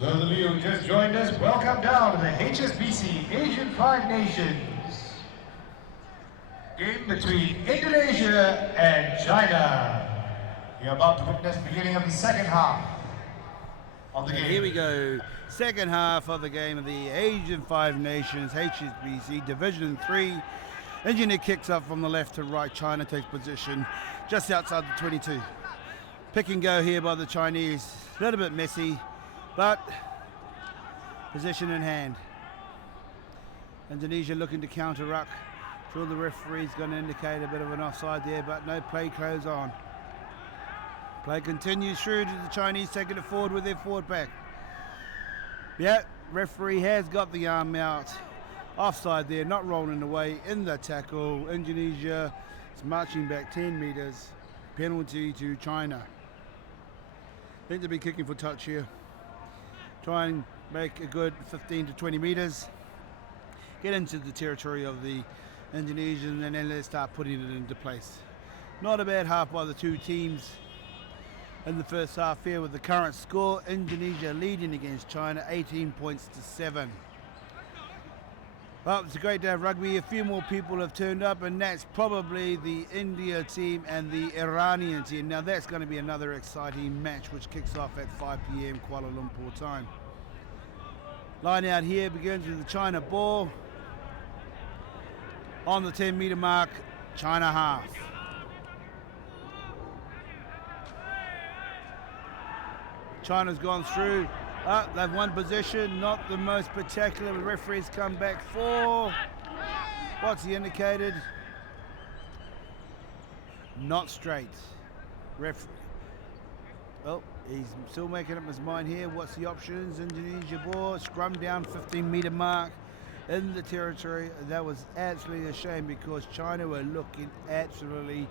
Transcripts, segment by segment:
Those of you who just joined us, welcome down to the HSBC A5N game between Indonesia and China. You're about to witness the beginning of the second half of the game. Here we go, second half of the game of the Asian Five Nations HSBC Division 3. Engineer kicks up from the left to right. China takes position just outside the 22. Pick and go here by the Chinese. A little bit messy, but position in hand. Indonesia looking to counter-ruck. Sure, the referee's going to indicate a bit of an offside there, but no play goes on. Play continues through to the Chinese taking it forward with their forward back. Yeah, referee has got the arm out. Offside there, not rolling away in the tackle. Indonesia is marching back 10 metres. Penalty to China. I think they'll be kicking for touch here. Try and make a good 15 to 20 metres. Get into the territory of the Indonesian and then let's start putting it into place. Not a bad half by the two teams in the first half here with the current score. Indonesia leading against China 18 points to 7. Well, it's a great day of rugby. A few more people have turned up, and that's probably the India team and the Iranian team. Now that's going to be another exciting match which kicks off at 5 p.m. Kuala Lumpur time. Line out here begins with the China ball. On the 10-metre mark, China half. China's gone through. They've won possession, not the most spectacular. The referee's come back for. What's he indicated? Not straight. Referee. Oh, he's still making up his mind here. What's the options? Indonesia ball, scrum down 15-metre mark in the territory. That was absolutely a shame because China were looking absolutely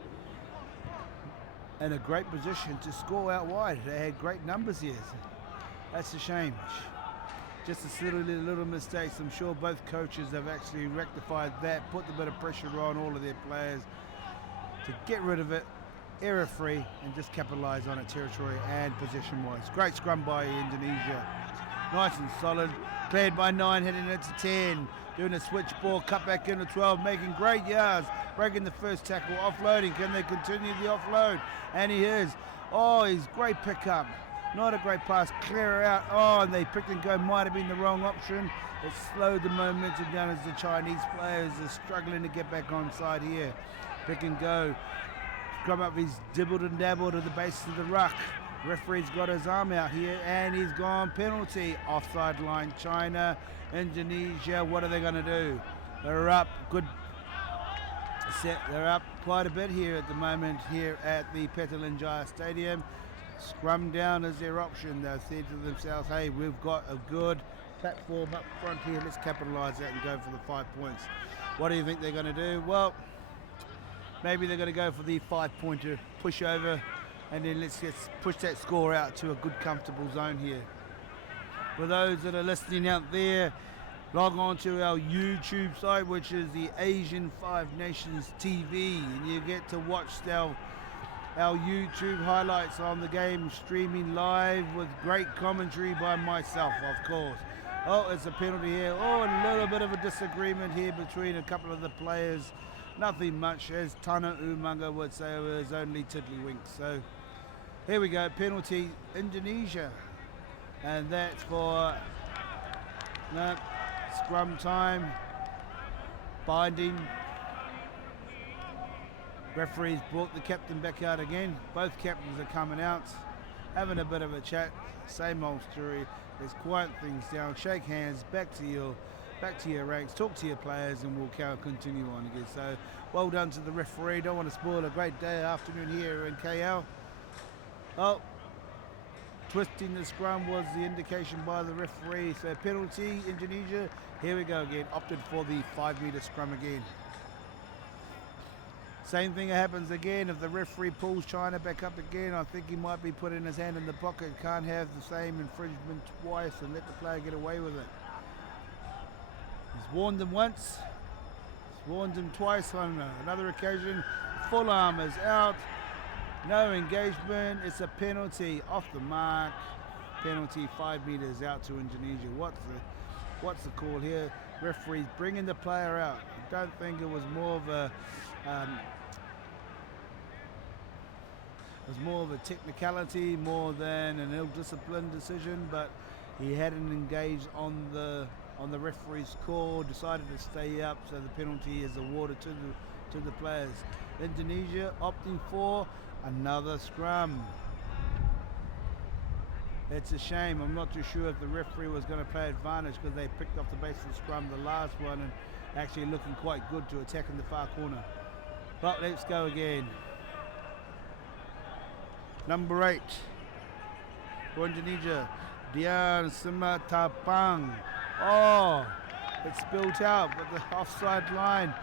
in a great position to score out wide. They had great numbers here. That's a shame. Just a little mistakes. I'm sure both coaches have actually rectified that, put a bit of pressure on all of their players to get rid of it, error-free, and just capitalise on it territory and position-wise. Great scrum by Indonesia. Nice and solid. Cleared by 9, heading into 10. Doing a switch ball, cut back into 12, making great yards. Breaking the first tackle, offloading. Can they continue the offload? And he is. Oh, he's great pickup. Not a great pass, clear out. Oh, and they picked and go, might have been the wrong option. It slowed the momentum down as the Chinese players are struggling to get back on side here. Pick and go. Come up, he's dibbled and dabbled at the base of the ruck. Referee's got his arm out here and he's gone penalty. Offside line, China, Indonesia, what are they going to do? They're up, good set. They're up quite a bit here at the moment here at the Petalinjaya Stadium. Scrum down is their option. They've said to themselves, hey, we've got a good platform up front here. Let's capitalise that and go for the 5 points. What do you think they're going to do? Well, maybe they're going to go for the 5-pointer push over and then let's just push that score out to a good comfortable zone here. For those that are listening out there, log on to our YouTube site, which is the Asian Five Nations TV, and you get to watch our YouTube highlights on the game streaming live with great commentary by myself, of course. Oh, it's a penalty here. Oh, a little bit of a disagreement here between a couple of the players. Nothing much, as Tana Umaga would say, it was only tiddlywinks. So here we go, penalty Indonesia. And that's for scrum time, binding. Referees brought the captain back out again. Both captains are coming out, having a bit of a chat. Same old story. Let's quiet things down, shake hands, back to your ranks, talk to your players, and we'll continue on again. So well done to the referee. Don't want to spoil a great day afternoon here in KL. Oh, twisting the scrum was the indication by the referee. So penalty Indonesia. Here we go again. Opted for the 5-metre scrum again. Same thing happens again. If the referee pulls China back up again, I think he might be putting his hand in the pocket. Can't have the same infringement twice and let the player get away with it. He's warned them once. He's warned them twice on another occasion. Full arm is out. No engagement. It's a penalty off the mark. penalty, 5 meters out to Indonesia. What's the call here? Referee's bringing the player out. I don't think it was more of a technicality more than an ill-disciplined decision, but he hadn't engaged on the referee's call, decided to stay up, so the penalty is awarded to the players. Indonesia opting for another scrum. It's a shame. I'm not too sure if the referee was going to play advantage because they picked off the base of the scrum, the last one, and actually looking quite good to attack in the far corner. But let's go again. Number 8 for Indonesia, Dian Simatapang. Oh, it's spilled out, but the offside line.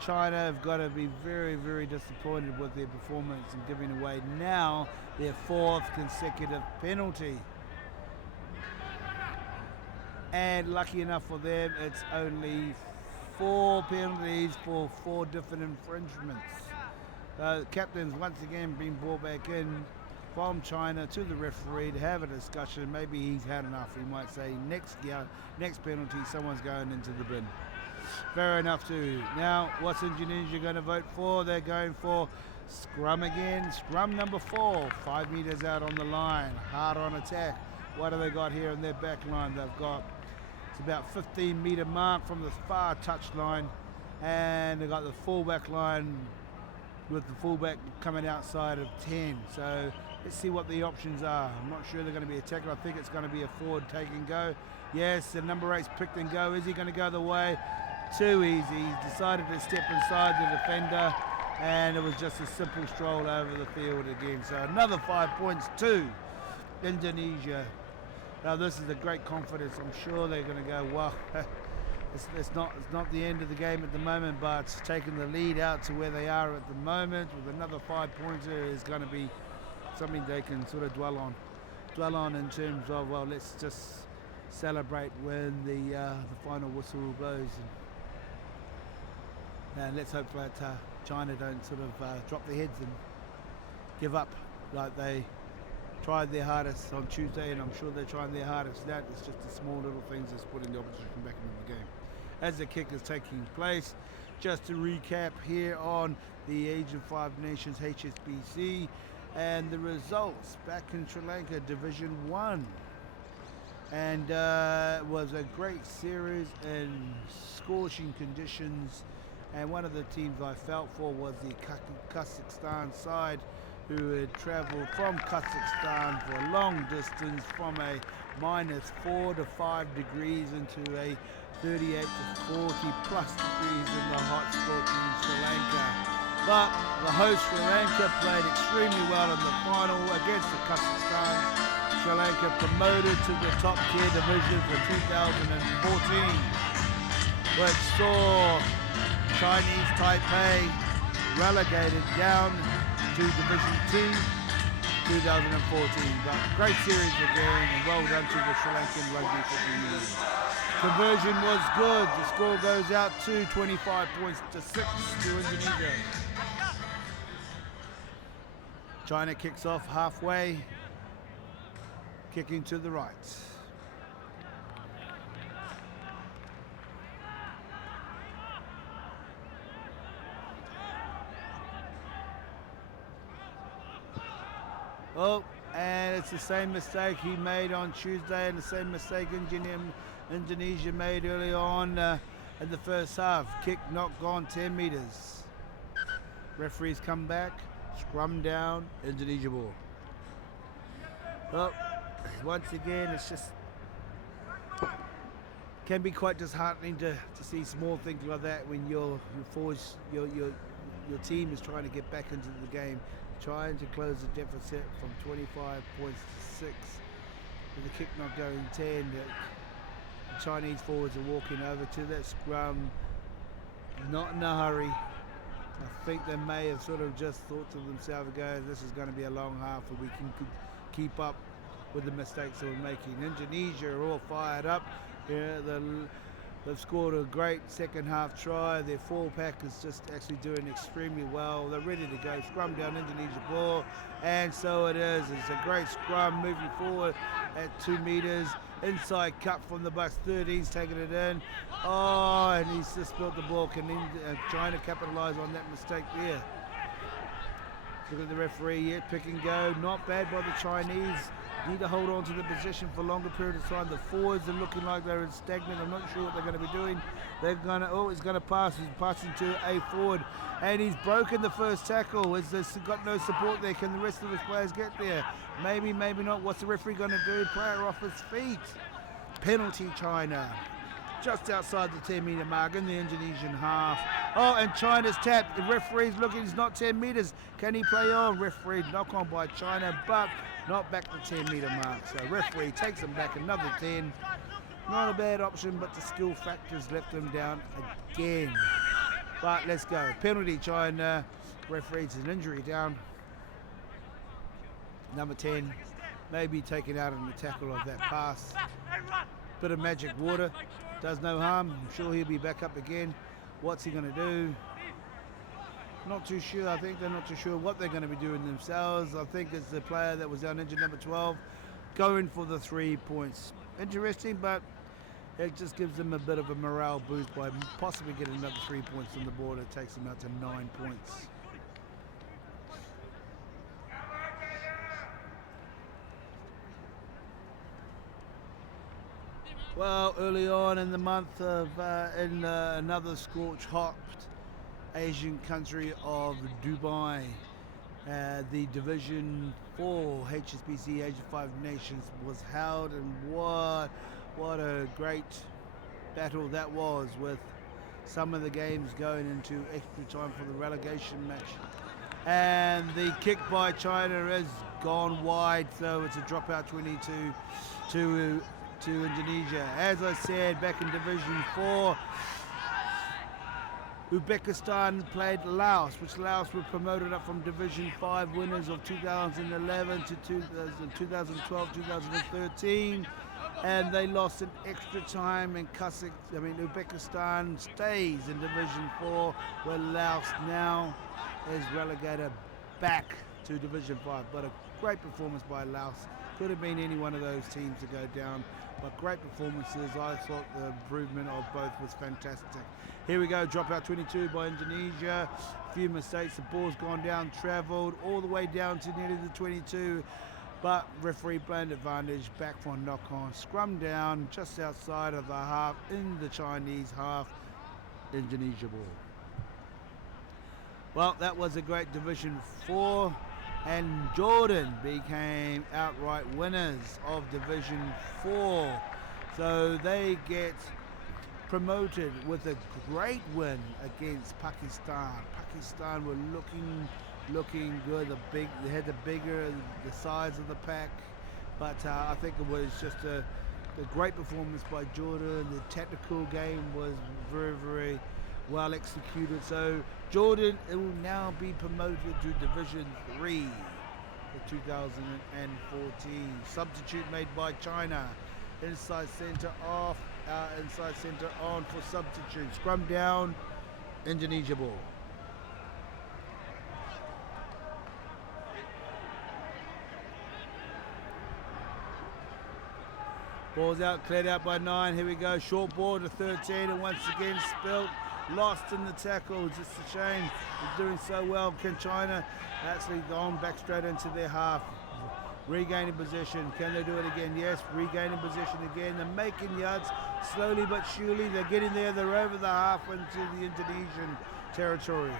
China have got to be very, very disappointed with their performance and giving away now their 4th consecutive penalty. And lucky enough for them, it's only 4 penalties for 4 different infringements. Captains once again being brought back in from China to the referee to have a discussion. Maybe he's had enough. He might say next penalty, someone's going into the bin. Fair enough too. Now, what's Indonesia going to vote for? They're going for scrum again. Scrum number 4, 5 meters out on the line, hard on attack. What have they got here in their back line? They've got, it's about 15-meter mark from the far touch line, and they've got the fullback line with the fullback coming outside of 10. So let's see what the options are. I'm not sure they're going to be a tackle. I think it's going to be a forward take and go. Yes, the number 8's picked and go. Is he going to go the way? Too easy. He decided to step inside the defender, and it was just a simple stroll over the field again. So another 5 points to Indonesia. Now this is a great confidence. I'm sure they're going to go, well, it's not the end of the game at the moment, but taking the lead out to where they are at the moment with another 5-pointer is going to be something they can sort of dwell on in terms of, well, let's just celebrate when the final whistle blows, and let's hope that China don't sort of drop their heads and give up like they tried their hardest on Tuesday, and I'm sure they're trying their hardest. That is just the small little things that's putting the opposition back into the game. As the kick is taking place, just to recap here on the Asian 5 Nations HSBC and the results back in Sri Lanka Division 1. And it was a great series in scorching conditions, and one of the teams I felt for was the Kazakhstan side, who had travelled from Kazakhstan for a long distance from a -4 to 5 degrees into a 38 to 40 plus degrees in the hot scorching Sri Lanka. But the host Sri Lanka played extremely well in the final against the Kazakhstan. Sri Lanka promoted to the top tier division for 2014, which saw Chinese Taipei relegated down to Division 2 2014. But great series again, and well done to the Sri Lankan Rugby Football Union. Conversion was good. The score goes out to 25 points to 6 to Indonesia. China kicks off halfway, kicking to the right. Oh, and it's the same mistake he made on Tuesday, and the same mistake Indonesia made early on in the first half. Kick not gone 10 meters. Referees come back, scrum down, Indonesia ball. Well, once again, it's just can be quite disheartening to see small things like that when your team is trying to get back into the game, trying to close the deficit from 25 points to 6. With the kick not going 10, the Chinese forwards are walking over to that scrum, not in a hurry. I think they may have sort of just thought to themselves, guys, this is going to be a long half and we can keep up with the mistakes that we're making. Indonesia are all fired up. Yeah, They've scored a great second half try. Their full pack is just actually doing extremely well. They're ready to go. Scrum down Indonesia ball, and so it is. It's a great scrum moving forward at 2 meters. Inside cut from the Bucks 13's taking it in. Oh, and he's just spilled the ball. Can China capitalise on that mistake there? Look at the referee here, pick and go. Not bad by the Chinese. Need to hold on to the position for a longer period of time. The forwards are looking like they're stagnant. I'm not sure what they're going to be doing. They're going to, he's going to pass. He's passing to a forward. And he's broken the first tackle. He's got no support there. Can the rest of his players get there? Maybe, maybe not. What's the referee going to do? Player off his feet. Penalty, China. Just outside the 10-meter mark in the Indonesian half. Oh, and China's tapped. The referee's looking, it's not 10 meters. Can he play on? Referee knock on by China, but not back the 10-meter mark. So referee takes him back another 10. Not a bad option, but the skill factors left him down again. But let's go. Penalty, China. Referee's an injury down. Number 10, maybe taken out in the tackle of that pass. Bit of magic water. Does no harm. I'm sure he'll be back up again. What's he going to do? Not too sure. I think they're not too sure what they're going to be doing themselves. I think it's the player that was down injured, number 12, going for the 3 points. Interesting, but it just gives them a bit of a morale boost by possibly getting another 3 points on the board. It takes them out to 9 points. Well, early on in the month of in another scorched hot Asian country of Dubai, the Division 4 HSBC A5N Nations was held, and what a great battle that was, with some of the games going into extra time for the relegation match. And the kick by China has gone wide, so it's a dropout 22 to Indonesia. As I said, back in Division 4, Uzbekistan played Laos, which Laos were promoted up from Division 5 winners of 2011 to 2012, 2013, and they lost in extra time, and Uzbekistan stays in Division 4, where Laos now is relegated back to Division 5. But a great performance by Laos. Could have been any one of those teams to go down, but great performances. I thought the improvement of both was fantastic. Here we go, dropout 22 by Indonesia. A few mistakes, the ball's gone down, travelled all the way down to nearly the 22, but referee blamed advantage, back for a knock on. Scrum down just outside of the half in the Chinese half, Indonesia ball. Well, that was a great Division 4. And Jordan became outright winners of Division 4. So they get promoted with a great win against Pakistan. Pakistan were looking good. They had the size of the pack, but I think it was just a great performance by Jordan. The technical game was very, very well executed. So Jordan, it will now be promoted to Division 3 for 2014. Substitute made by China. Inside centre off, inside centre on for substitute. Scrum down, Indonesia ball. Ball's out, cleared out by 9. Here we go, short ball to 13, and once again spilt. Lost in the tackle, just a shame. They're doing so well. Can China actually go on back straight into their half? Regaining position. Can they do it again? Yes, regaining position again. They're making yards slowly but surely. They're getting there. They're over the half into the Indonesian territory.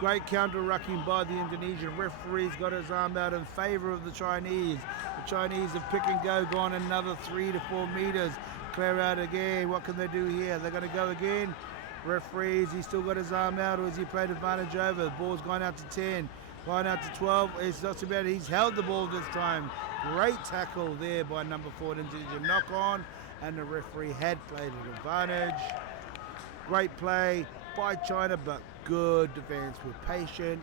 Great counter-rucking by the Indonesian. Referee's got his arm out in favour of the Chinese. The Chinese have pick and go, gone another 3 to 4 meters. Clear out again. What can they do here? They're going to go again. Referees, he's still got his arm out, or has he played advantage over? The ball's gone out to 10, gone out to 12. It's not too bad. He's held the ball this time. Great tackle there by number 4, Indonesia. Knock on, and the referee had played an advantage. Great play by China, but good defense. We're patient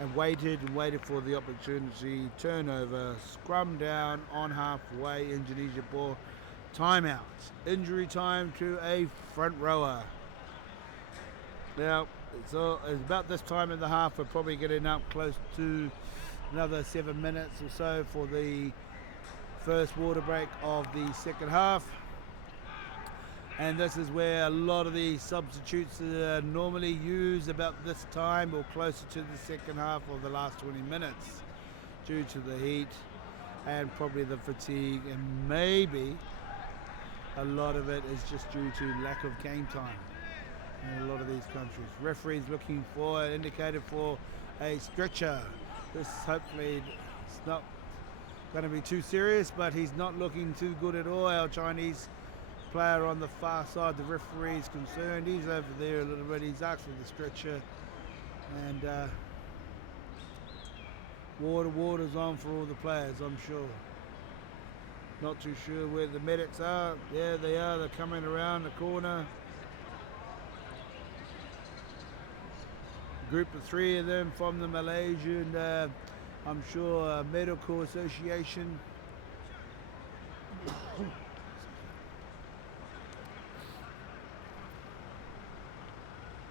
and waited for the opportunity. Turnover, scrum down on halfway, Indonesia ball. timeout. Injury time to a front rower. Now, it's about this time in the half. We're probably getting up close to another 7 minutes or so for the first water break of the second half. And this is where a lot of the substitutes are normally used about this time or closer to the second half of the last 20 minutes due to the heat and probably the fatigue, and maybe a lot of it is just due to lack of game time in a lot of these countries. Referees looking for, indicated for a stretcher. This hopefully it's not going to be too serious, but he's not looking too good at all. Our Chinese player on the far side, the referee is concerned. He's over there a little bit. He's asked for the stretcher, and water's on for all the players, I'm sure. Not too sure where the medics are. There they are. They're coming around the corner. Group of 3 of them from the Malaysian, I'm sure, Medical Association.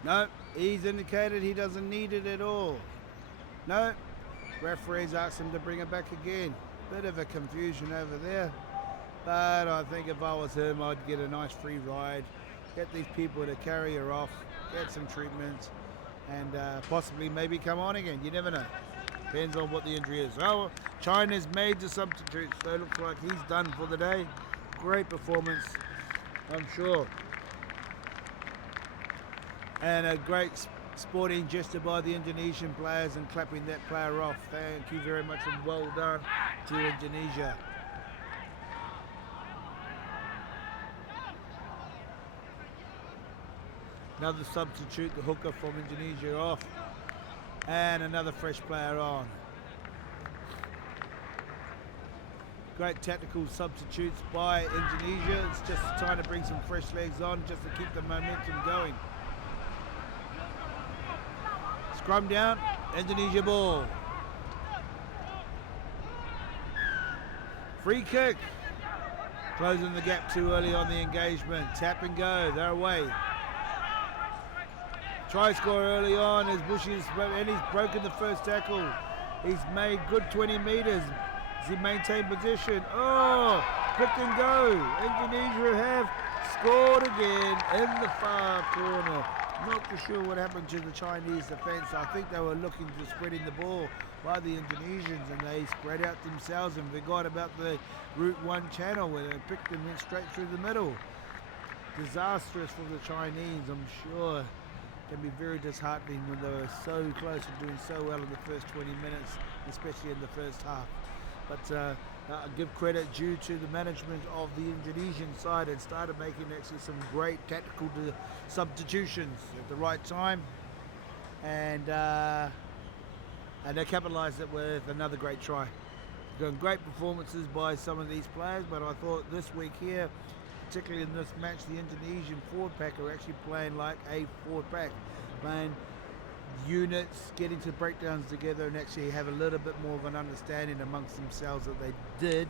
No, he's indicated he doesn't need it at all. No, referees asked him to bring it back again. Bit of a confusion over there. But I think if I was him, I'd get a nice free ride, get these people to carry her off, get some treatment, and possibly maybe come on again. You never know. Depends on what the injury is. Oh, China's made the substitute, so it looks like he's done for the day. Great performance, I'm sure. And a great sporting gesture by the Indonesian players and clapping that player off. Thank you very much and well done to Indonesia. Another substitute, the hooker from Indonesia off. And another fresh player on. Great tactical substitutes by Indonesia. It's just trying to bring some fresh legs on just to keep the momentum going. Scrum down, Indonesia ball. Free kick. Closing the gap too early on the engagement. Tap and go, they're away. Try score early on as Bushy's, and he's broken the first tackle. He's made good 20 metres. Does he maintain position? Oh, pick and go. Indonesia have scored again in the far corner. Not too sure what happened to the Chinese defence. I think they were looking to spreading the ball by the Indonesians, and they spread out themselves and forgot about the Route 1 channel where they picked them in straight through the middle. Disastrous for the Chinese, I'm sure. Can be very disheartening when they were so close to doing so well in the first 20 minutes, especially in the first half. But I give credit due to the management of the Indonesian side and started making actually some great tactical substitutions at the right time, and they capitalised it with another great try. Done great performances by some of these players, but I thought this week here, particularly in this match, the Indonesian forward pack are actually playing like a forward pack, playing units, getting to breakdowns together and actually have a little bit more of an understanding amongst themselves that they did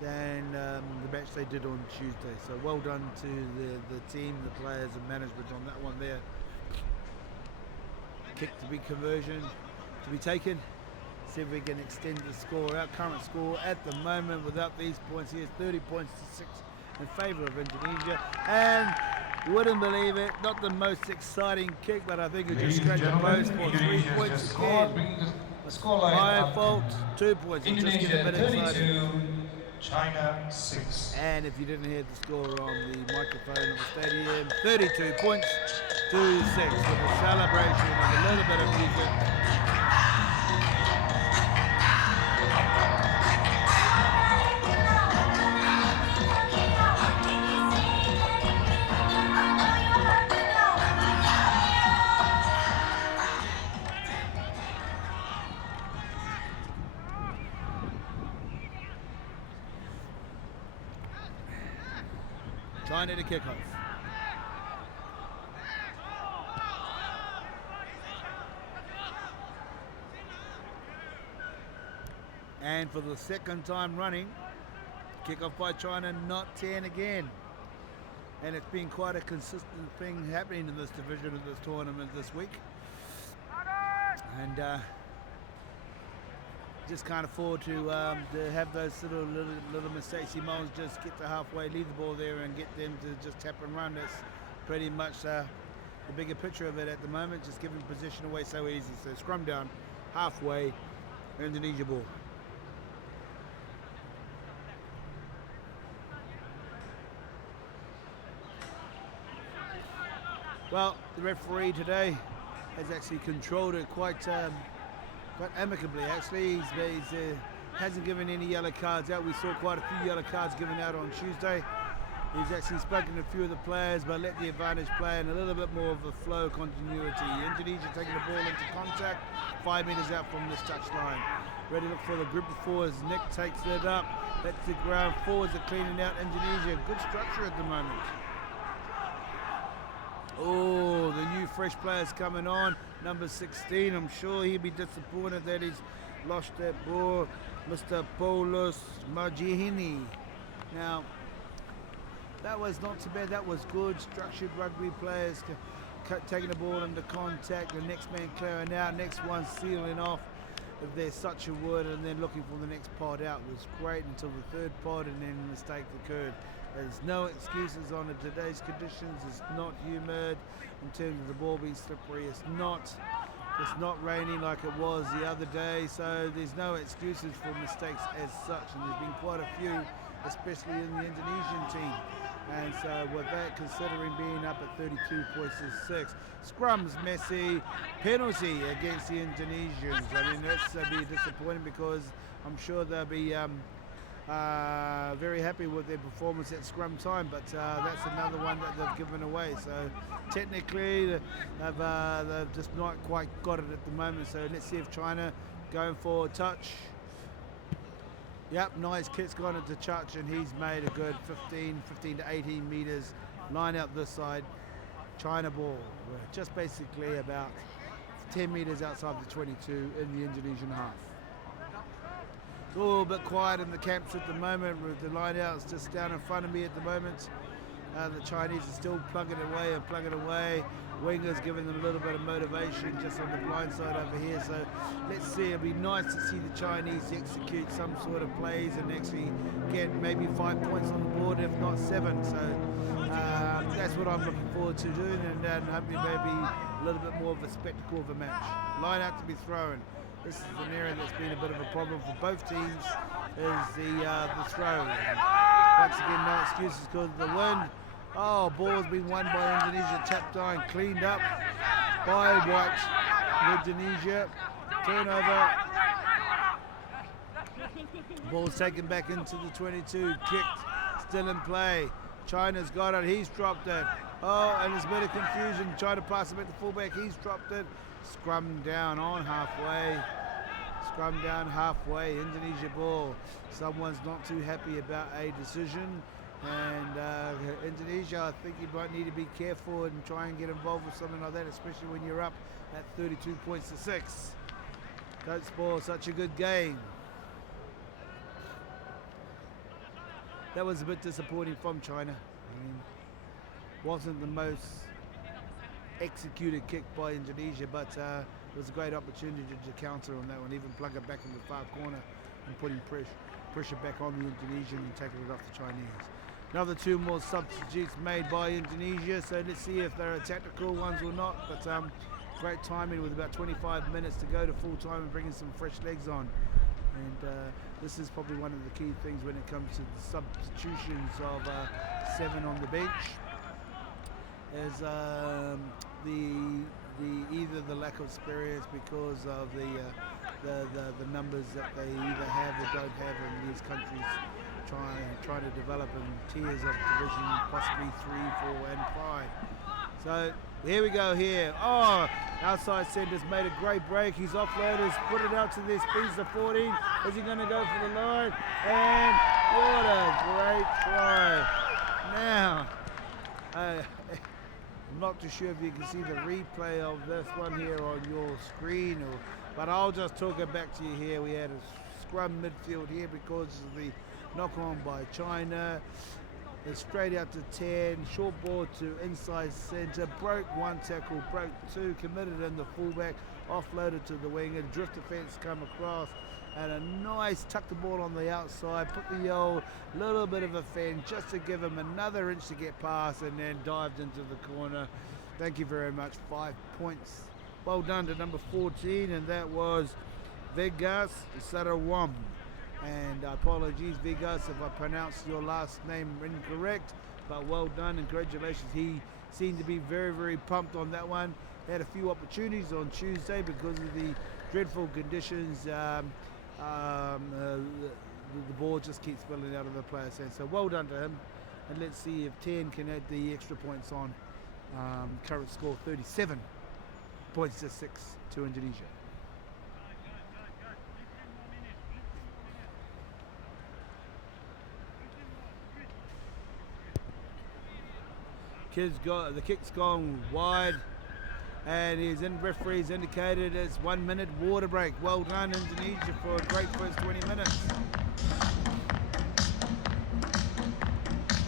than the match they did on Tuesday. So well done to the team, the players and management on that one there. Kick to be conversion to be taken. See if we can extend the score. Our current score at the moment without these points here is 30 points to 6 in favour of Indonesia. And wouldn't believe it, not the most exciting kick, but I think it just scratched the post for 3 points again. My fault, 2 points. Indonesia just get a bit 32, excited. China 6. And if you didn't hear the score on the microphone of the stadium, 32 points to 6 with a celebration and a little bit of music. China to kick off. And for the second time running, Kickoff by China, not 10 again. And it's been quite a consistent thing happening in this division of this tournament this week. And just can't afford to have those little mistakes. Simons just get to halfway, leave the ball there and get them to just tap and run. That's pretty much the bigger picture of it at the moment, just giving position away so easy. So scrum down, halfway, Indonesia ball. Well, the referee today has actually controlled it quite amicably. Actually, he hasn't given any yellow cards out. We saw quite a few yellow cards given out on Tuesday. He's actually spoken to a few of the players, but let the advantage play and a little bit more of a flow continuity. Indonesia taking the ball into contact, 5 meters out from this touchline. Ready to look for the group of fours. Nick takes it up, lets the ground. Forwards are cleaning out Indonesia. Good structure at the moment. Oh, the new fresh players coming on. Number 16, I'm sure he'll be disappointed that he's lost that ball. Mr. Paulus Majihini. Now, that was not too bad. That was good. Structured rugby players taking the ball into contact. The next man clearing out. Next one sealing off, if there's such a word, and then looking for the next pod out. It was great until the third pod, and then a mistake occurred. There's no excuses on today's conditions. It's not humid in terms of the ball being slippery. It's not raining like it was the other day. So there's no excuses for mistakes as such. And there's been quite a few, especially in the Indonesian team. And so with that, considering being up at 32.6, scrum's messy, penalty against the Indonesians. I mean, that's be disappointing because I'm sure they'll be very happy with their performance at scrum time, but that's another one that they've given away. So technically, they've just not quite got it at the moment. So let's see if China going for a touch. Yep, nice kick's gone into touch, and he's made a good 15 to 18 meters. Line out this side. China ball. We're just basically about 10 meters outside the 22 in the Indonesian half. It's a little bit quiet in the camps at the moment with the line outs just down in front of me at the moment. The Chinese are still plugging away. Wingers giving them a little bit of motivation just on the blind side over here. So let's see, it'll be nice to see the Chinese execute some sort of plays and actually get maybe 5 points on the board, if not 7. So that's what I'm looking forward to doing, and hopefully maybe a little bit more of a spectacle of a match. Line out to be thrown. This is an area that's been a bit of a problem for both teams, is the throw. Once again, no excuses because of the wind. Oh, ball's been won by Indonesia, tapped on, cleaned up by White, Indonesia. Turnover. Ball's taken back into the 22, kicked, still in play. China's got it, he's dropped it. Oh, and there's a bit of confusion. Trying to pass it back to fullback, he's dropped it. Scrum down on halfway. Scrum down halfway, Indonesia ball. Someone's not too happy about a decision. And Indonesia, I think you might need to be careful and try and get involved with something like that, especially when you're up at 32 points to 6. Coach ball, such a good game. That was a bit disappointing from China. I mean, wasn't the most executed kick by Indonesia, but it was a great opportunity to counter on that one, even plug it back in the far corner and putting pressure back on the Indonesian and taking it off the Chinese. Another 2 more substitutes made by Indonesia, so let's see if they're tactical ones or not, but great timing with about 25 minutes to go to full time and bringing some fresh legs on. And this is probably one of the key things when it comes to the substitutions of 7 on the bench, is either the lack of experience because of the numbers that they either have or don't have in these countries, trying to develop in tiers of division, possibly 3, 4 and 5. So here we go here. Oh, outside center's made a great break. He's offloaded, put it out to this piece of 14. Is he going to go for the line? And what a great try. Now, I'm not too sure if you can see the replay of this one here on your screen, but I'll just talk it back to you here. We had a scrum midfield here because of the knock on by China. It's straight out to 10, short ball to inside centre, broke one tackle, broke two, committed in the fullback, offloaded to the winger, drift defence come across, and a nice tuck the ball on the outside, put the old little bit of a fend just to give him another inch to get past, and then dived into the corner. Thank you very much, 5 points. Well done to number 14, and that was Vegas Sarawam. And apologies, Vegas, if I pronounced your last name incorrect, but well done and congratulations. He seemed to be very, very pumped on that one. Had a few opportunities on Tuesday because of the dreadful conditions. The ball just keeps spilling out of the player's hand. So well done to him. And let's see if 10 can add the extra points on. Current score 37 points to 6 to Indonesia. The kick's gone wide, and his referee's indicated it's 1 minute water break. Well done, Indonesia, for a great first 20 minutes.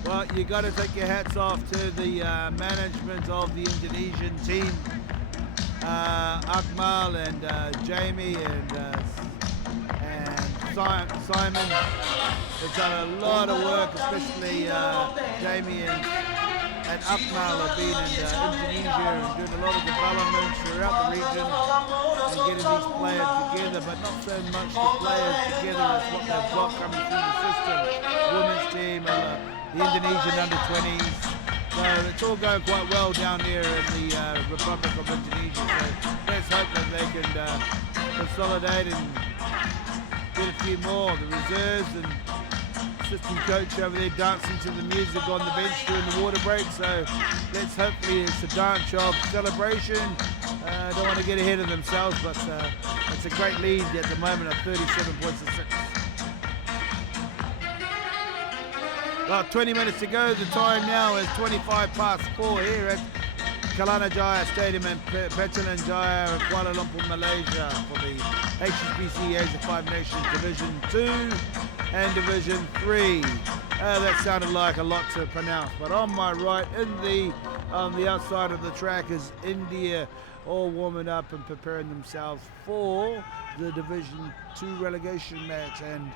Well, you got to take your hats off to the management of the Indonesian team. Akmal and Jamie and Simon. They've done a lot of work, especially Jamie and Akmal have been in Indonesia and doing a lot of development throughout the region and getting these players together, but not so much the players together as what they've got coming through the system. Women's team and the Indonesian under-20s. So it's all going quite well down there in the Republic of Indonesia. So let's hope that they can consolidate and get a few more. The reserves and assistant coach over there dancing to the music on the bench during the water break, so let's hopefully it's a dance job celebration. Don't want to get ahead of themselves, but it's a great lead at the moment of 37 points to 6. Well, 20 minutes to go. The time now is 4:25 here at Kelana Jaya Stadium in Petaling Jaya, Kuala Lumpur, Malaysia, for the HSBC A5N Division 2 and Division 3. That sounded like a lot to pronounce, but on my right, on the outside of the track, is India, all warming up and preparing themselves for the Division 2 relegation match. And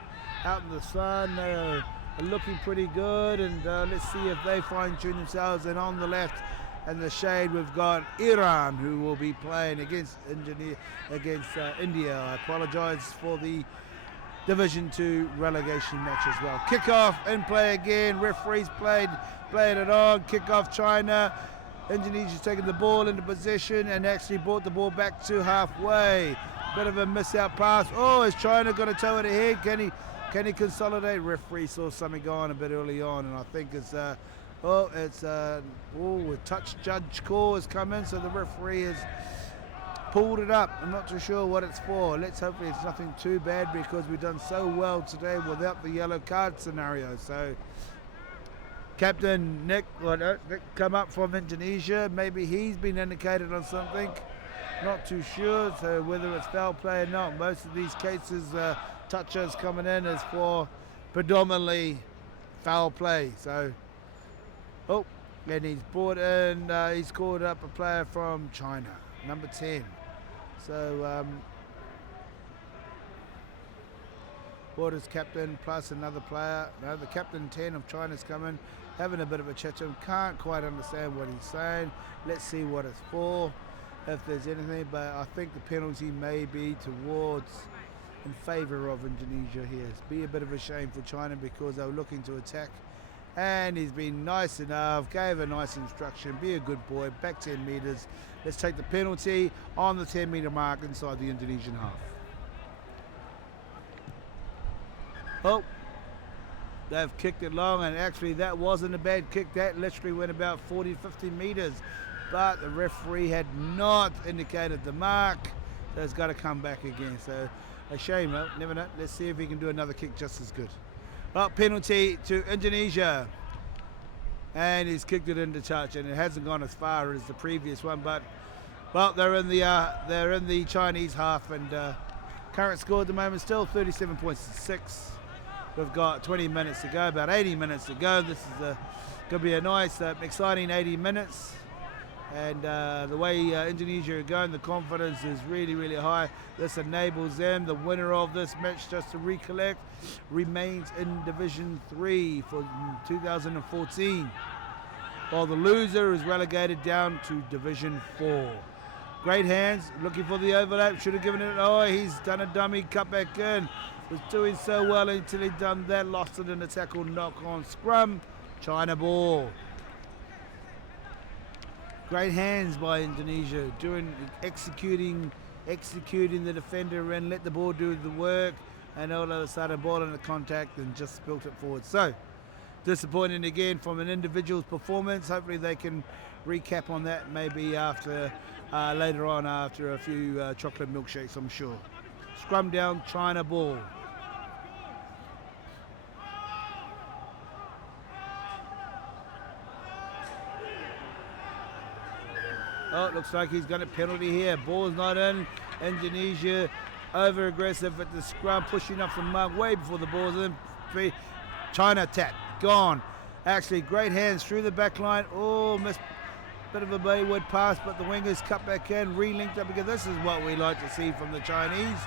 out in the sun, they're looking pretty good, and let's see if they fine-tune themselves. And on the left, in the shade, we've got Iran, who will be playing against India. I apologise for the Division 2 relegation match as well. Kickoff in play again. Referees played it on. Kickoff China. Indonesia's taking the ball into possession and actually brought the ball back to halfway. Bit of a miss-out pass. Oh, is China going to tow it ahead? Can he consolidate? Referee saw something go on a bit early on, and I think it's a touch judge call has come in, so the referee has pulled it up. I'm not too sure what it's for. Let's hope it's nothing too bad, because we've done so well today without the yellow card scenario. So Captain Nick come up from Indonesia. Maybe he's been indicated on something. Not too sure, so whether it's foul play or not. Most of these cases, touches coming in is for predominantly foul play. So, and he's brought in, he's called up a player from China, number 10. So, brought his captain plus another player. No, the captain 10 of China's coming, having a bit of a chat to him. Can't quite understand what he's saying. Let's see what it's for, if there's anything. But I think the penalty may be towards, in favour of Indonesia here. It's be a bit of a shame for China, because they were looking to attack. And he's been nice enough, gave a nice instruction, be a good boy, back 10 metres. Let's take the penalty on the 10 metre mark inside the Indonesian half. Oh, they've kicked it long, and actually that wasn't a bad kick. That literally went about 40-50 metres, but the referee had not indicated the mark, so it's got to come back again. So a shame, though. Never know. Let's see if he can do another kick just as good. Well, penalty to Indonesia, and he's kicked it into touch, and it hasn't gone as far as the previous one, but well, they're in the Chinese half, and current score at the moment still 37 points to 6. we've got 20 minutes to go, about 80 minutes to go. This is going to be a nice, exciting 80 minutes. And the way Indonesia are going, the confidence is really, really high. This enables them, the winner of this match, just to recollect, remains in Division 3 for 2014, while the loser is relegated down to Division 4. Great hands, looking for the overlap, should have given it, oh, he's done a dummy, cut back in. Was doing so well until he'd done that, lost it in a tackle, knock on scrum, China ball. Great hands by Indonesia, executing the defender and let the ball do the work, and all of a sudden ball in the contact and just spilt it forward. So disappointing again from an individual's performance. Hopefully they can recap on that maybe after later on after a few chocolate milkshakes, I'm sure. Scrum down, China ball. Oh, it looks like he's got a penalty here. Ball's not in. Indonesia over aggressive at the scrum, pushing up the mark way before the ball's in. China tap, gone. Actually, great hands through the back line. Oh, missed bit of a wayward pass, but the wingers cut back in, re-linked up, because this is what we like to see from the Chinese.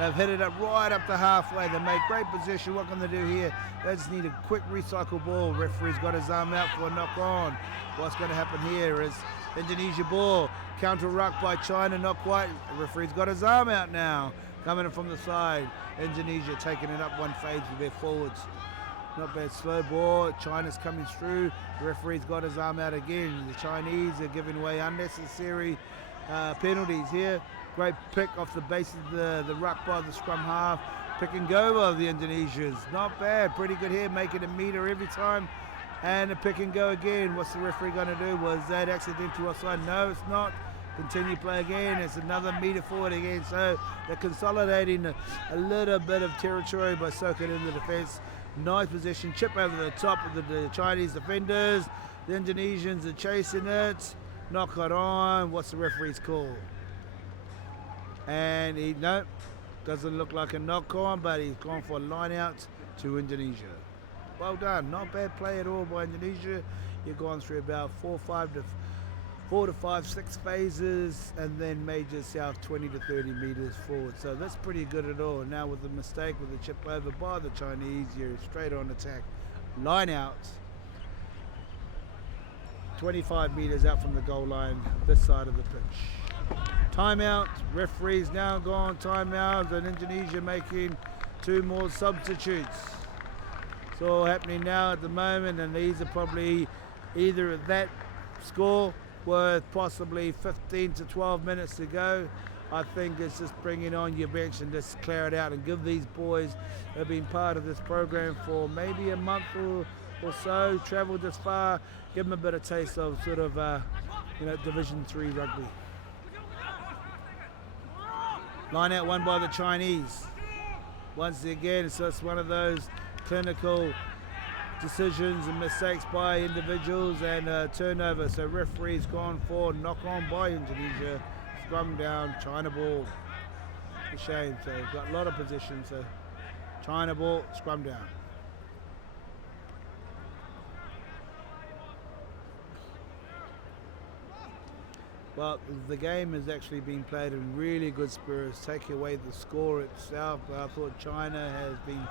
They've hit it up right up to halfway. They made great position. What can they do here? They just need a quick recycle ball. Referee's got his arm out for a knock on. What's going to happen here is Indonesia ball, counter ruck by China, not quite. The referee's got his arm out now, coming in from the side. Indonesia taking it up one phase with their forwards. Not bad, slow ball. China's coming through. The referee's got his arm out again. The Chinese are giving away unnecessary penalties here. Great pick off the base of the ruck by the scrum half. Pick and go of the Indonesians. Not bad, pretty good here, making a meter every time. And a pick and go again. What's the referee going to do? Was that accidental offside? No, it's not. Continue play again. It's another meter forward again. So they're consolidating a little bit of territory by soaking in the defence. Nice position. Chip over the top of the Chinese defenders. The Indonesians are chasing it. Knock it on. What's the referee's call? And doesn't look like a knock on, but he's gone for a line out to Indonesia. Well done, not bad play at all by Indonesia. You've gone through about 4 to 5, 6 phases, and then made yourself 20 to 30 meters forward. So that's pretty good at all. Now with the mistake, with the chip over by the Chinese, you're straight on attack. Line out. 25 meters out from the goal line, this side of the pitch. Timeout, referees now gone, timeout, and Indonesia making 2 more substitutes. It's all happening now at the moment, and these are probably either at that score with possibly 15 to 12 minutes to go. I think it's just bringing on your bench and just clear it out and give these boys who have been part of this program for maybe a month or so, travelled this far, give them a bit of taste of sort of Division 3 rugby. Line out won by the Chinese. Once again, so it's one of those clinical decisions and mistakes by individuals and turnover. So referee's gone for knock on by Indonesia. Scrum down, China ball. A shame. So we've got a lot of position. So China ball, scrum down. Well, the game has actually been played in really good spirits. Take away the score itself, but I thought China has been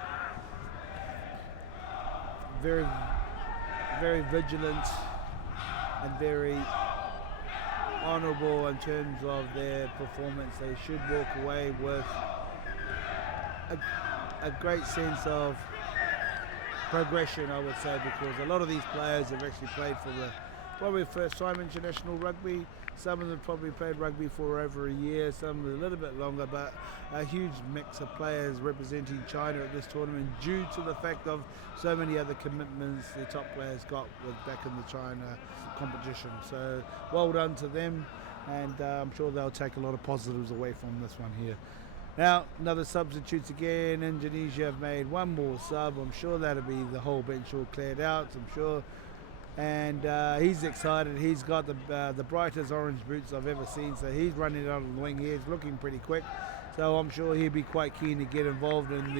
very, very vigilant and very honourable in terms of their performance. They should walk away with a great sense of progression, I would say, because a lot of these players have actually played for the probably first time international rugby. Some of them probably played rugby for over a year, some a little bit longer, but a huge mix of players representing China at this tournament due to the fact of so many other commitments the top players got back in the China competition. So well done to them, and I'm sure they'll take a lot of positives away from this one here. Now, another substitutes again. Indonesia have made one more sub. I'm sure that'll be the whole bench all cleared out, I'm sure. And he's excited. He's got the brightest orange boots I've ever seen, so he's running out on the wing here. He's looking pretty quick, so I'm sure he'll be quite keen to get involved in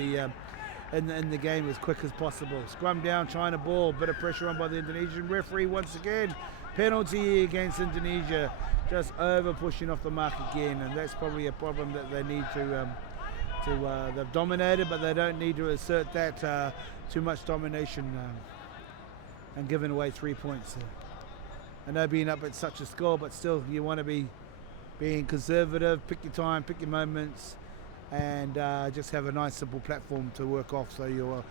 in the game as quick as possible. Scrum down, China ball, bit of pressure on by the Indonesian referee once again. Penalty against Indonesia, just over pushing off the mark again, and that's probably a problem that they need to they've dominated, but they don't need to assert that too much domination and giving away 3 points. I know being up at such a score, but still you want to be being conservative, pick your time, pick your moments, and just have a nice simple platform to work off, so your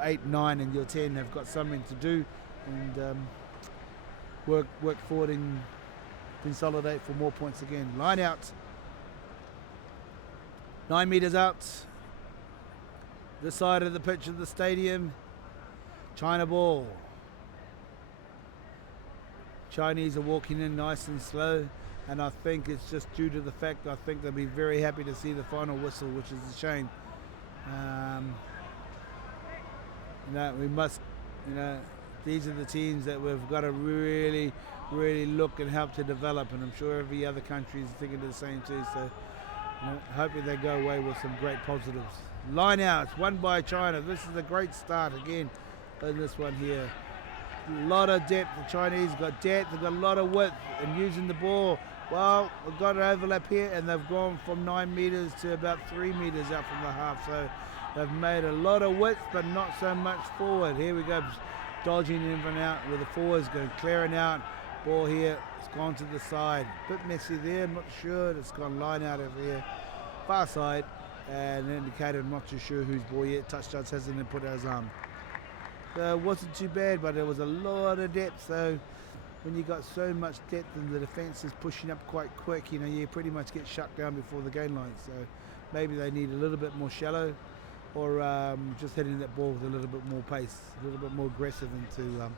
8, 9 and your 10 have got something to do, and work forward and consolidate for more points again. Line out, 9 meters out, this side of the pitch of the stadium. China ball. Chinese are walking in nice and slow, and I think it's just due to the fact I think they'll be very happy to see the final whistle, which is a shame. We must, these are the teams that we've got to really look and help to develop, and I'm sure every other country is thinking the same too, so hopefully they go away with some great positives. Line outs, won by China. This is a great start again in this one here. A lot of depth. The Chinese got depth, they've got a lot of width and using the ball. Well, we've got an overlap here, and they've gone from 9 meters to about 3 meters out from the half, so they've made a lot of width but not so much forward. Here we go, dodging in and out with the forwards going clearing out. Ball here, it's gone to the side. Bit messy there, I'm not sure. It's gone line out over here. Far side, and indicated, I'm not too sure whose ball yet. Touchdown hasn't been put out his arm. So it wasn't too bad, but there was a lot of depth. So when you got so much depth and the defence is pushing up quite quick, you pretty much get shut down before the game line. So maybe they need a little bit more shallow, or just hitting that ball with a little bit more pace, a little bit more aggressive into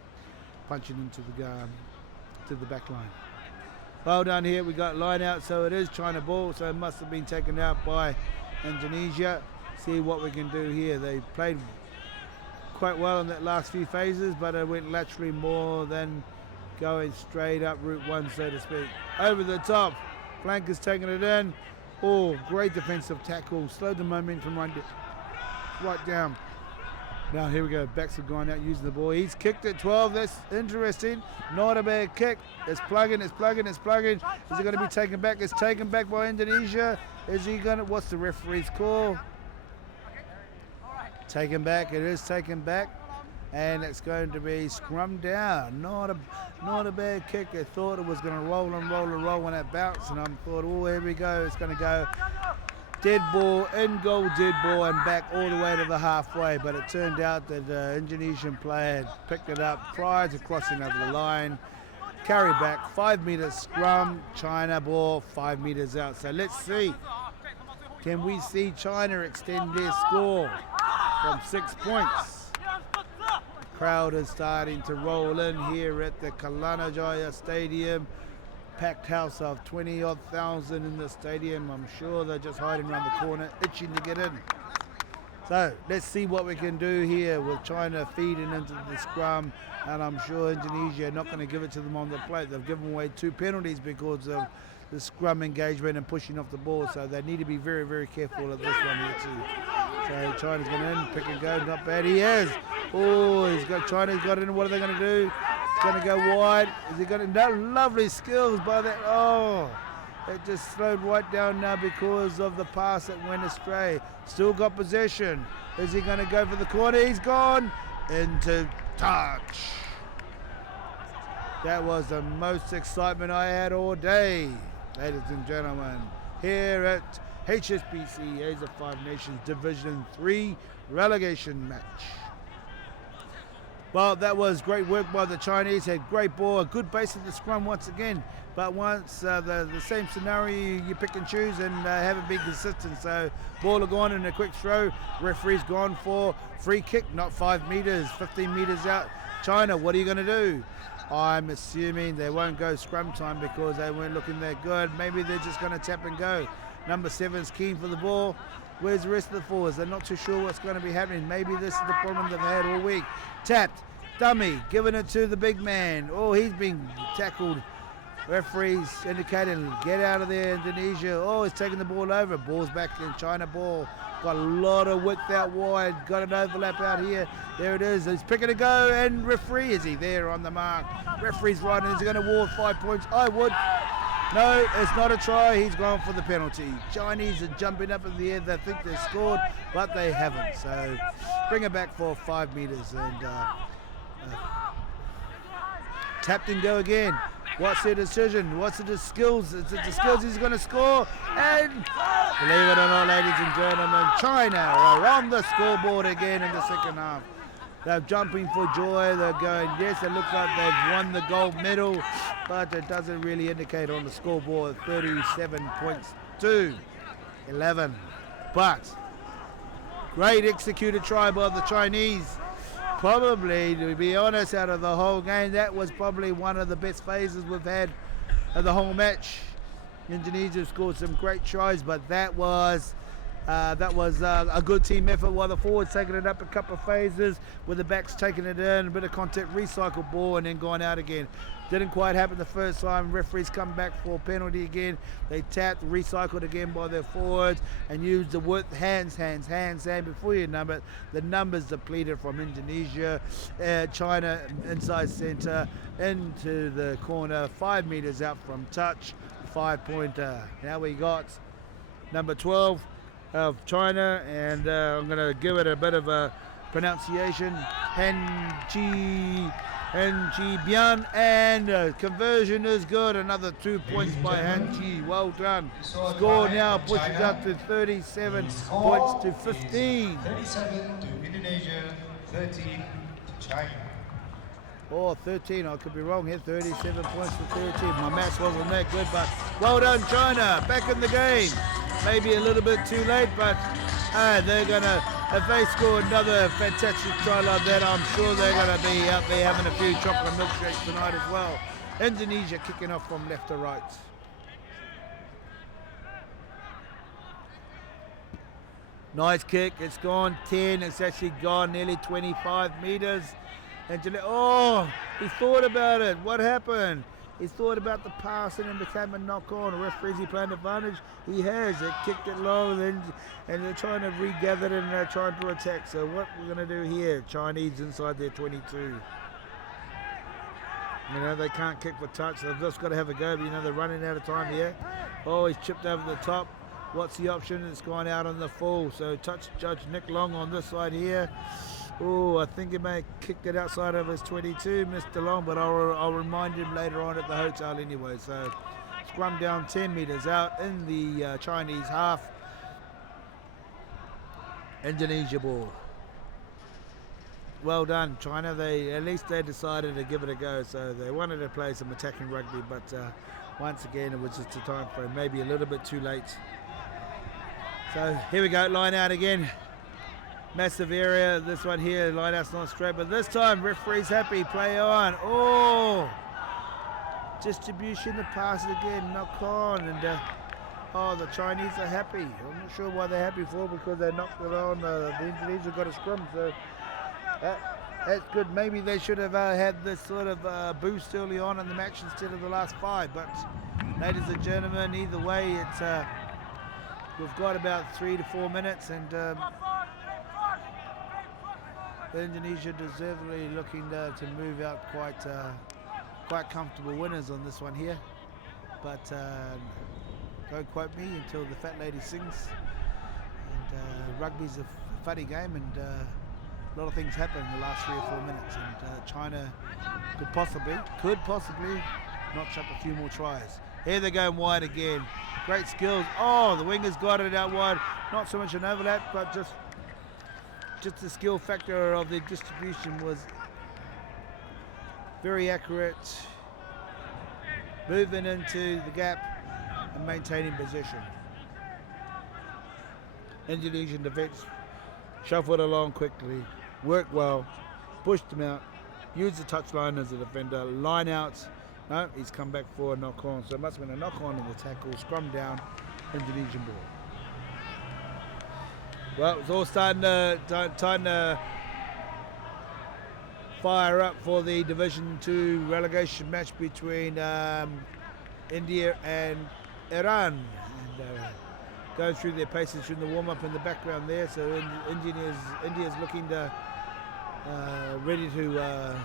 punching into the back line. Well done here, we got line out, so it is China ball, so it must have been taken out by Indonesia. See what we can do here. They played quite well in that last few phases, but it went laterally more than going straight up Route 1, so to speak. Over the top, flankers taking it in. Oh, great defensive tackle, slowed the momentum right down. Now here we go, backs have gone out using the ball. He's kicked it 12, that's interesting. Not a bad kick. It's plugging. Is it going to be taken back? It's taken back by Indonesia. Is he going to, what's the referee's call? Taken back, it is taken back. And it's going to be scrum down. Not a bad kick. I thought it was going to roll when it bounced, and I thought, oh, here we go, it's going to go. Dead ball, in goal, dead ball, and back all the way to the halfway. But it turned out that the Indonesian player had picked it up prior to crossing over the line. Carry back, 5 meters scrum, China ball 5 meters out. So let's see, can we see China extend their score from 6 points? Crowd is starting to roll in here at the Kalanajaya Stadium. Packed house of 20-odd thousand in the stadium. I'm sure they're just hiding around the corner, itching to get in. So let's see what we can do here with China feeding into the scrum, and I'm sure Indonesia are not going to give it to them on the plate. They've given away 2 penalties because of the scrum engagement and pushing off the ball, so they need to be very careful at this one here too. So China's going in, pick and go, not bad. He is. Oh, China's got it in. What are they going to do? Going to go wide. Is he going to? No, lovely skills by that. Oh, it just slowed right down now because of the pass that went astray. Still got possession. Is he going to go for the corner? He's gone into touch. That was the most excitement I had all day, ladies and gentlemen, here at HSBC A5N Division 3 relegation match. Well, that was great work by the Chinese. Had great ball, a good base of the scrum once again. But once the same scenario, you pick and choose and haven't been consistent. So ball gone in a quick throw. Referee's gone for free kick, not 5 meters, 15 meters out. China, what are you going to do? I'm assuming they won't go scrum time because they weren't looking that good. Maybe they're just going to tap and go. Number 7's keen for the ball. Where's the rest of the forwards? They're not too sure what's going to be happening. Maybe this is the problem they've had all week. Tapped, dummy, giving it to the big man. Oh, he's been tackled. Referees indicating, get out of there, Indonesia. Oh, he's taking the ball over. Ball's back in China ball. Got a lot of width out wide. Got an overlap out here. There it is. He's picking a go, and referee, is he there on the mark? Referee's right, and is he going to award 5 points? I would. No, it's not a try. He's gone for the penalty. Chinese are jumping up in the air. They think they've scored, but they haven't. So bring it back for 5 meters, and tapped and go again. What's their decision? What's the skills? Is it the skills he's going to score? And believe it or not, ladies and gentlemen, China are on the scoreboard again in the second half. They're jumping for joy. They're going, yes, it looks like they've won the gold medal, but it doesn't really indicate on the scoreboard. 37 points to 11. But great executed try by the Chinese. Probably, to be honest, out of the whole game, that was probably one of the best phases we've had of the whole match. Indonesia scored some great tries, but that was a good team effort while the forwards taking it up a couple of phases, with the backs taking it in, a bit of contact, recycled ball, and then going out again. Didn't quite happen the first time. Referees come back for penalty again. They tapped, recycled again by their forwards, and used the width, hands, and before you number it, the numbers depleted from Indonesia. China inside centre, into the corner, 5 meters out from touch, 5-pointer. Now we got number 12 of China, and I'm going to give it a bit of a pronunciation, Han Ji Bian, and conversion is good. Another 2 points by Han Ji. Well done. Score now pushes up to 37 points to 15. 37 to Indonesia, 13 to China. Oh, 13, I could be wrong here. 37 points to 13. My maths wasn't that good, but well done, China. Back in the game. Maybe a little bit too late, but they're going to, if they score another fantastic try like that, I'm sure they're going to be out there having a few chocolate milkshakes tonight as well. Indonesia kicking off from left to right. Nice kick. It's gone 10. It's actually gone nearly 25 meters. And oh, he thought about it. What happened? He thought about the pass and then became a knock-on. Referee's he playing advantage? He has. It kicked it long, and they're trying to regather it, and they're trying to attack. So what we're going to do here? Chinese inside their 22. You know, they can't kick for touch. They've just got to have a go, but you know, they're running out of time here. Oh, he's chipped over the top. What's the option? It's gone out on the full. So touch judge Nick Long on this side here. Oh, I think he may have kicked it outside of his 22, Mr. Long, but I'll remind him later on at the hotel anyway. So scrum down 10 meters out in the Chinese half. Indonesia ball. Well done, China. At least they decided to give it a go. So they wanted to play some attacking rugby, but once again, it was just a time frame, maybe a little bit too late. So here we go, line out again. Massive area, this one here, line out's not straight, but this time referee's happy, play on. Oh, distribution, the pass again, knock on, and oh, the Chinese are happy. I'm not sure why they're happy for, because they knocked it on. The Indonesia got a scrum, so that's good. Maybe they should have had this sort of boost early on in the match instead of the last 5, but ladies and gentlemen, either way, it's we've got about 3 to 4 minutes, and Indonesia deservedly looking to move out quite comfortable winners on this one here, but don't quote me until the fat lady sings. And rugby's a funny game, and a lot of things happen in the last 3 or 4 minutes, and China could possibly notch up a few more tries. Here they're going wide again. Great skills. Oh, the wingers got it out wide. Not so much an overlap, but just the skill factor of the distribution was very accurate. Moving into the gap and maintaining position. Indonesian defence shuffled along quickly, worked well, pushed him out, used the touchline as a defender, line outs. No, he's come back for a knock on. So it must have been a knock on in the tackle, scrum down, Indonesian ball. Well, it's all starting to fire up for the Division 2 relegation match between India and Iran. And going through their paces in the warm-up in the background there. So India's looking to ready to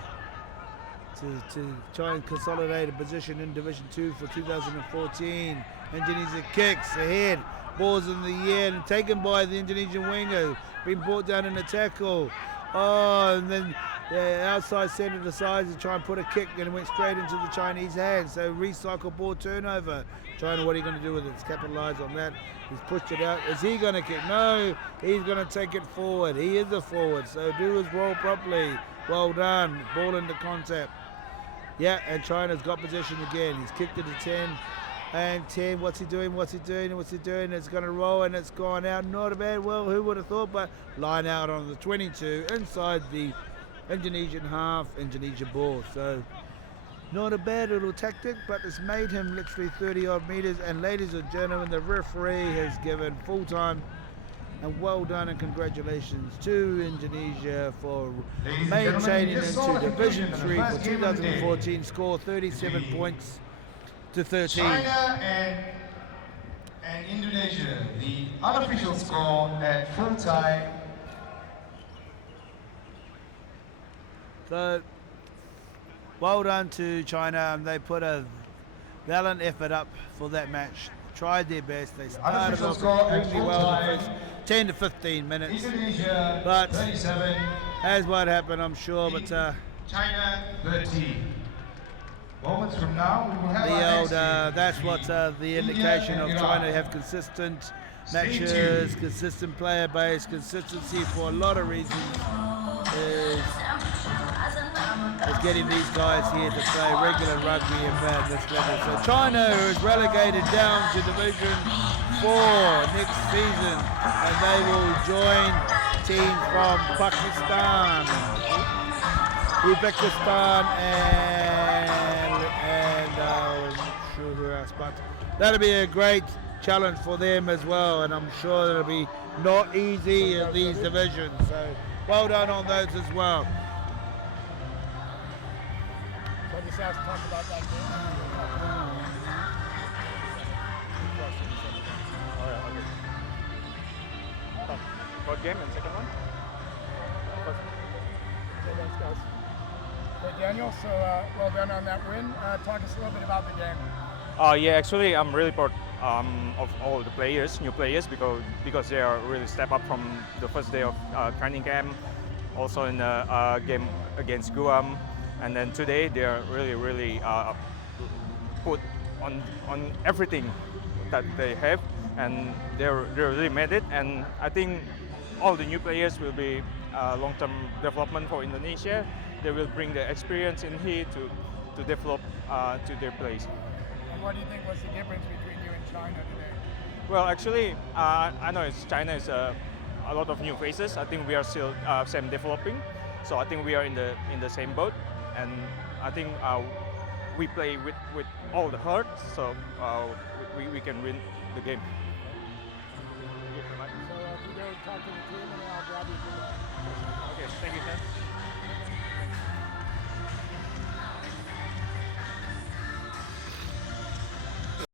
try and consolidate a position in Division 2 for 2014. Indonesia kicks ahead, balls in the air and taken by the Indonesian winger, being brought down in a tackle. Oh, and then the outside centre decides to try and put a kick and it went straight into the Chinese hands. So recycle ball turnover. China, what are you going to do with it? Let's capitalise on that. He's pushed it out. Is he going to kick? No, he's going to take it forward. He is a forward, so do his role properly. Well done. Ball into contact. Yeah, and China's got possession again. He's kicked it to 10. And 10, what's he doing? What's he doing? What's he doing? It's going to roll and it's gone out. Not a bad, well, who would have thought, but line out on the 22 inside the Indonesian half, Indonesia ball. So not a bad little tactic, but it's made him literally 30 odd meters. And ladies and gentlemen, the referee has given full time. And well done and congratulations to Indonesia for maintaining into Division 3 for 2014. Score 37 points to 13. China and Indonesia, the unofficial score at full time. So, well done to China. They put a valiant effort up for that match. Tried their best. They started off extremely well in the first 10 to 15 minutes. Indonesia, but 37. As what happened, I'm sure. But China 13. Moments from now, we will have the old. That's what the indication of trying to have consistent matches, consistent player base, consistency for a lot of reasons. Is getting these guys here to play regular rugby at this level. So China is relegated down to Division 4 next season, and they will join teams from Pakistan, Uzbekistan, and I'm not sure who else, but that'll be a great challenge for them as well, and I'm sure it'll be not easy in these divisions. So well done on those as well. Talk about that game. First game and second one? Okay, thanks, guys. Hey, Daniel, so well done on that win. Talk us a little bit about the game. Yeah, actually, I'm really proud of all the players, new players, because they are really step up from the first day of training camp, also in the game against Guam. And then today they are really put on everything that they have, and they really made it. And I think all the new players will be long-term development for Indonesia. They will bring the experience in here to develop to their place. And what do you think was the difference between you and China today? Well, actually, I know China is a lot of new faces. I think we are still same developing, so I think we are in the same boat. And I think we play with all the heart, so we can win the game. So if you go talk to the team, and then I'll grab you for that. Okay, thank you, Ken.